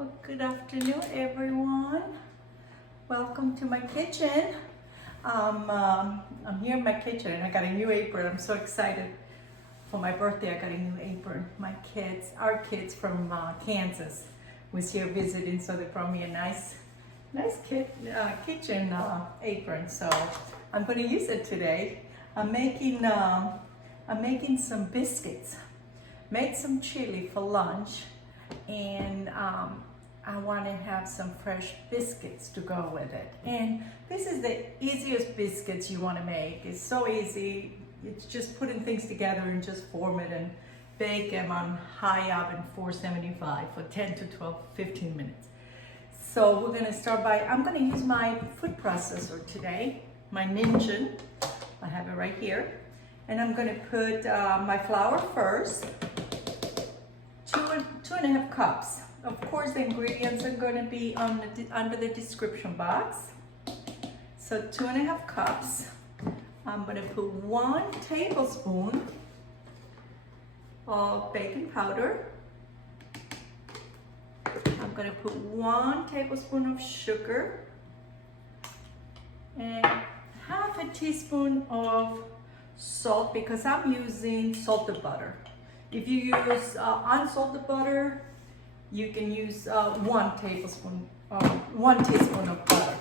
Well, good afternoon, everyone. Welcome to my kitchen. I'm here in my kitchen and I got a new apron. I'm so excited. For my birthday, I got a new apron. Our kids from Kansas was here visiting, so they brought me a nice kitchen apron. So I'm going to use it today. I'm making some biscuits. Made some chili for lunch, and I want to have some fresh biscuits to go with it. And this is the easiest biscuits you want to make. It's so easy. It's just putting things together and just form it and bake them on high oven 475 for 10 to 12, 15 minutes. So we're going to start by, I'm going to use my food processor today, my Ninja. I have it right here. And I'm going to put my flour first, two and a half cups. Of course, the ingredients are going to be under the description box. So 2.5 cups. I'm going to put 1 tablespoon of baking powder. I'm going to put 1 tablespoon of sugar and half a teaspoon of salt, because I'm using salted butter. If you use unsalted butter, you can use 1 teaspoon of butter.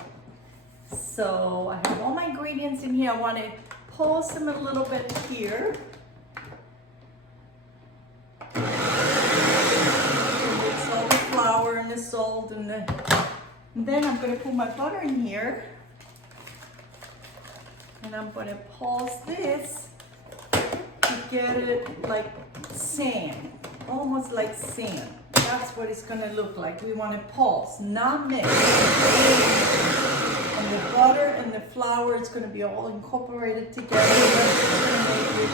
So I have all my ingredients in here. I want to pulse them a little bit here. Mix all the flour and the salt and then I'm going to put my butter in here. And I'm going to pulse this to get it like sand, almost like sand. That's what it's going to look like. We want to pulse, not mix. And the butter and the flour is going to be all incorporated together. That's going to make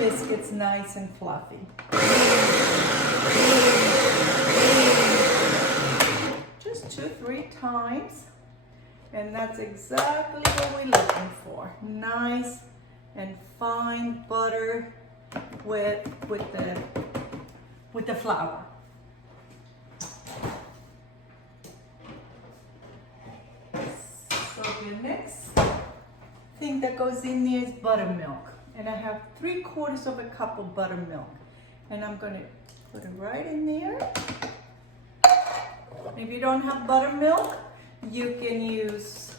your biscuits nice and fluffy. Just 2-3 times. And that's exactly what we're looking for. Nice and fine butter with the flour. So the next thing that goes in there is buttermilk. And I have 3/4 cup of buttermilk. And I'm going to put it right in there. If you don't have buttermilk, you can use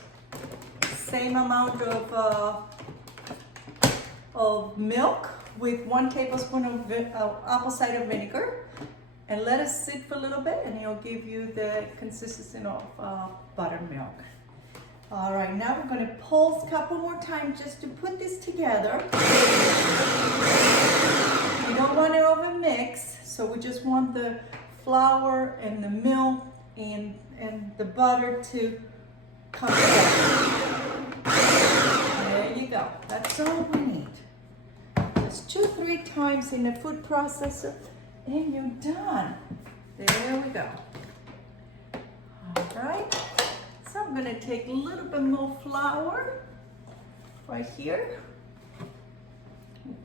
same amount of milk with 1 tablespoon of apple cider vinegar, and let it sit for a little bit, and it'll give you the consistency of buttermilk. All right, now we're going to pulse a couple more times just to put this together. You don't want it over mix, so we just want the flour and the milk and the butter to come together. There you go. That's all we need. Just 2-3 times in the food processor and you're done. There we go. All right. So I'm going to take a little bit more flour right here.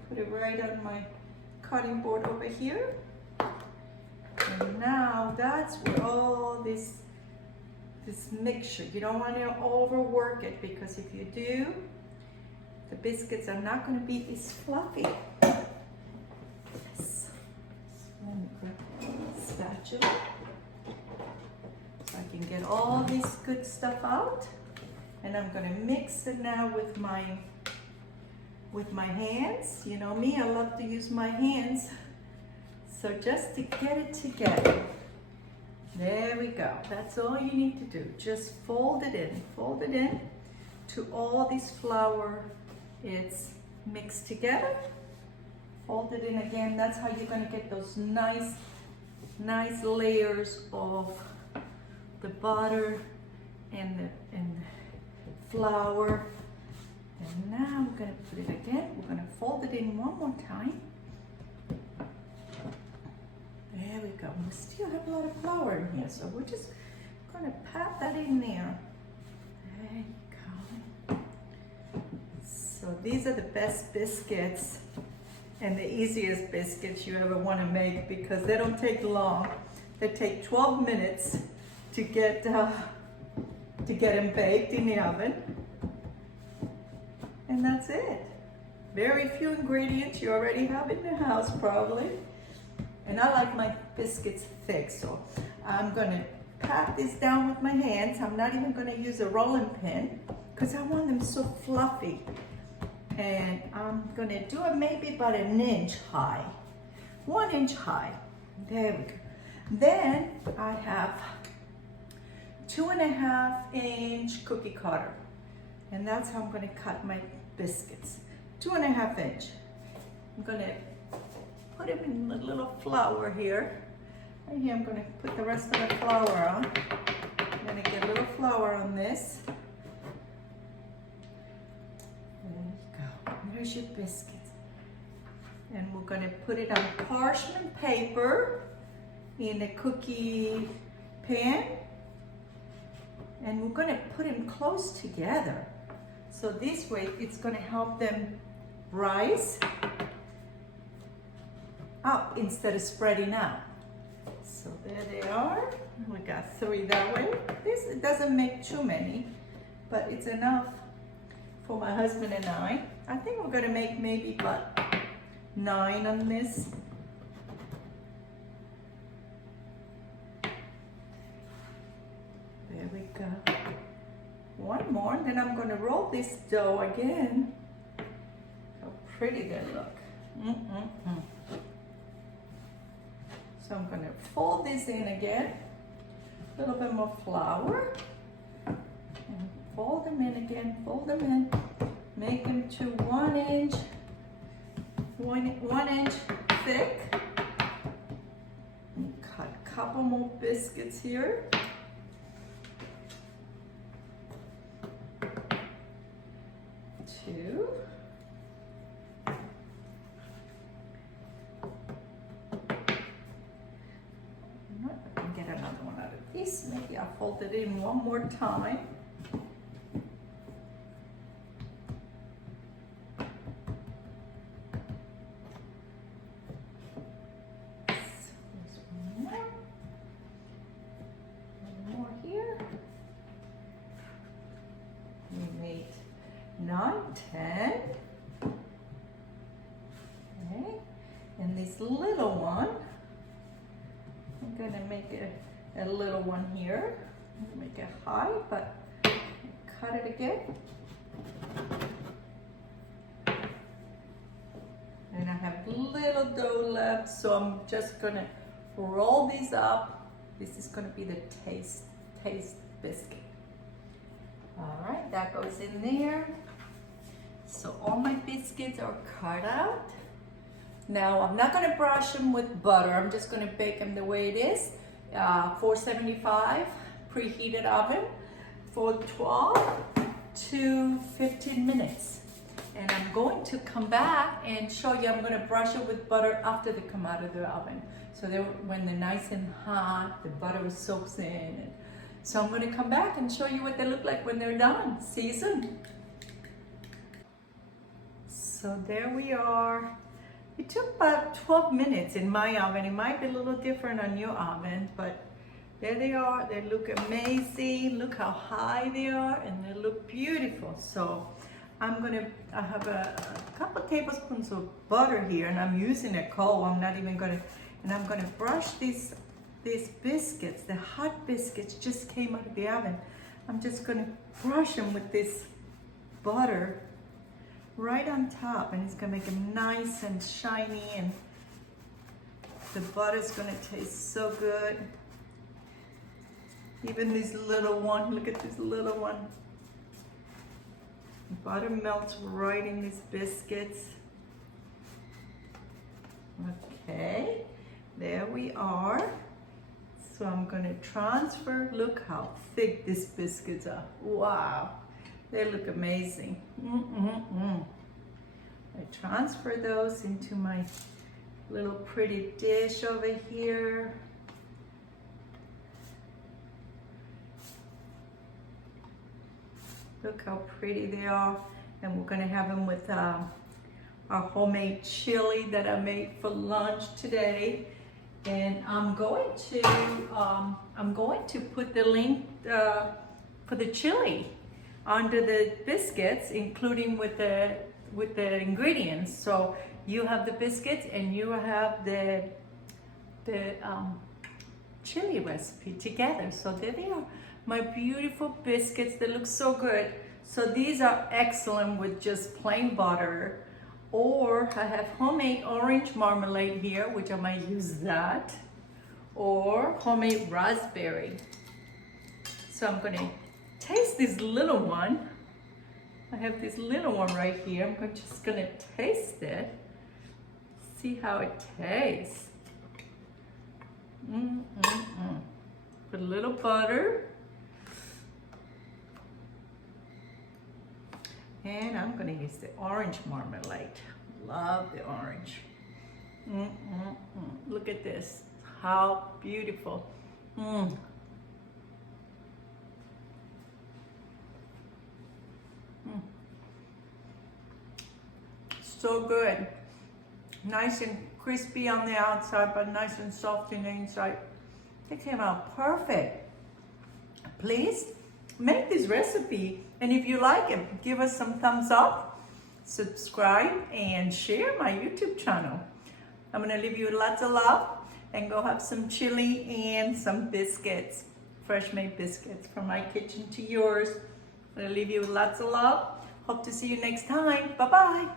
Put it right on my cutting board over here. And now that's where all this mixture, you don't want to overwork it, because if you do, the biscuits are not going to be as fluffy. Yes. Let me grab a spatula so I can get all this good stuff out. And I'm going to mix it now with my hands. You know me, I love to use my hands. So just to get it together. There we go. That's all you need to do. Just fold it in to all this flour. It's mixed together. Fold it in again. That's how you're going to get those nice layers of the butter and the flour. And now we're going to put it again. We're going to fold it in one more time. There we go. We still have a lot of flour in here, so we're just going to pat that in there. There you go. So these are the best biscuits and the easiest biscuits you ever want to make, because they don't take long. They take 12 minutes to get them baked in the oven. And that's it. Very few ingredients you already have in the house probably. And I like my biscuits thick, so I'm gonna pat this down with my hands. I'm not even gonna use a rolling pin because I want them so fluffy. And I'm gonna do it maybe about an inch high. 1 inch high. There we go. Then I have 2.5 inch cookie cutter. And that's how I'm gonna cut my biscuits. 2.5 inch. I'm gonna put them in a little flour here. Right here I'm gonna put the rest of the flour on. I'm gonna get a little flour on this. There you go. There's your biscuits. And we're gonna put it on parchment paper in a cookie pan. And we're gonna put them close together. So this way it's gonna help them rise up instead of spreading out. So there they are. We got 3 that way. This, it doesn't make too many, but it's enough for my husband and I. I think we're gonna make maybe about 9 on this. There we go. 1 more, then I'm gonna roll this dough again. How pretty they look. So I'm gonna fold this in again. A little bit more flour. And fold them in again, fold them in. Make them to 1 inch, 1 inch thick. And cut a couple more biscuits here. Two. I can get another one out of this. Maybe I'll fold it in one more time. One more here. We made 9, 10. Okay. And this little one, I'm gonna make a little one here. Make it high, but cut it again. And I have little dough left, so I'm just gonna roll these up. This is gonna be the taste biscuit. All right, that goes in there. So all my biscuits are cut out. Now I'm not gonna brush them with butter. I'm just gonna bake them the way it is. 475 preheated oven for 12 to 15 minutes. And I'm going to come back and show you, I'm gonna brush it with butter after they come out of the oven. So when they're nice and hot, the butter soaks in. And so I'm gonna come back and show you what they look like when they're done. See you soon. So there we are. It took about 12 minutes in my oven. It might be a little different on your oven, but there they are. They look amazing. Look how high they are, and they look beautiful. So I have a couple tablespoons of butter here, and I'm using a coal. I'm gonna brush these biscuits. The hot biscuits just came out of the oven. I'm just gonna brush them with this butter right on top, and it's gonna make them nice and shiny, and the butter's gonna taste so good. Even this little one, look at this little one. Butter melts right in these biscuits. Okay, there we are. So I'm gonna transfer, look how thick these biscuits are. Wow, they look amazing. I transfer those into my little pretty dish over here. Look how pretty they are. And we're gonna have them with our homemade chili that I made for lunch today. And I'm going to put the link for the chili under the biscuits, including with the ingredients. So you have the biscuits and you have the chili recipe together. So there they are, my beautiful biscuits. They look so good. So these are excellent with just plain butter, or I have homemade orange marmalade here, which I might use that, or homemade raspberry. So I'm gonna taste this little one. I have this little one right here. I'm just gonna taste it, see how it tastes. Put a little butter. And I'm gonna use the orange marmalade. Love the orange. Look at this, how beautiful. So good. Nice and crispy on the outside, but nice and soft in the inside. They came out perfect. Please make this recipe, and if you like it, give us some thumbs up, subscribe, and share my YouTube channel. I'm gonna leave you lots of love, and go have some chili and some biscuits, fresh made biscuits, from my kitchen to yours. I'm gonna leave you with lots of love. Hope to see you next time. Bye-bye.